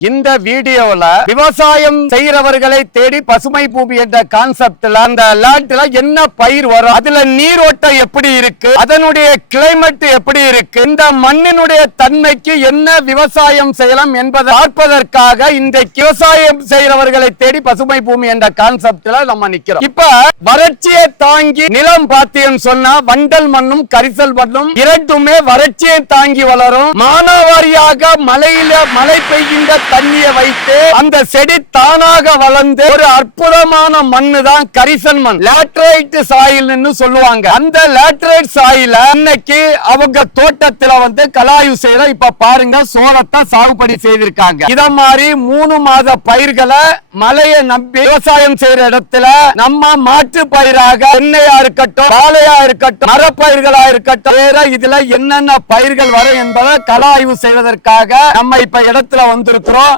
இந்த வீடியோல விவசாயம் செய்யறவர்களை தேடி பசுமை பூமி என்ற கான்செப்ட்ல அந்த லேண்ட்ல என்ன பயிர் வரும் அதுல நீரோட்டம் எப்படி இருக்கு அதனுடைய கிளைமேட் எப்படி இருக்கு இந்த மண்ணினுடைய தன்மைக்கு என்ன விவசாயம் செய்யலாம் என்பதை பார்ப்பதற்காக இந்த விவசாயம் செய்யறவர்களை தேடி பசுமை பூமி என்ற கான்செப்ட்ல நம்ம நிக்கிறோம். இப்ப வறட்சியை தாங்கி நிலம் பார்த்தேன்னு சொன்னா வண்டல் மண்ணும் கரிசல் மண்ணும் இரண்டுமே வறட்சியை தாங்கி வளரும். மானாவாரியாக மலையில மழை பெய்கின்ற தண்ணியை வைத்து அந்த செடி தானாக வளர்ந்து ஒரு அற்புதமான மண்ணு தான் கரிசன் மண். லேட்ரைட் சாயில்னு சொல்லுவாங்க. அந்த லேட்ரைட் சாயில இன்னைக்கு அவங்க தோட்டத்துல வந்து கலாய்வு செய்யற இப்ப பாருங்க சோளத்தை சாகுபடி செய்திருக்காங்க. இத மாதிரி மூணு மாத பயிர்களை மழையை நம்பி விவசாயம் செய்யற இடத்துல நம்ம மாற்று பயிராக எண்ணெயா இருக்கட்டும் வாழையா இருக்கட்டும் மரப்பயிர்களா இருக்கட்டும் வேற இதுல என்னென்ன பயிர்கள் வரும் என்பதை கலாய்வு செய்வதற்காக நம்ம இப்ப இடத்துல வந்திருக்கிறோம்.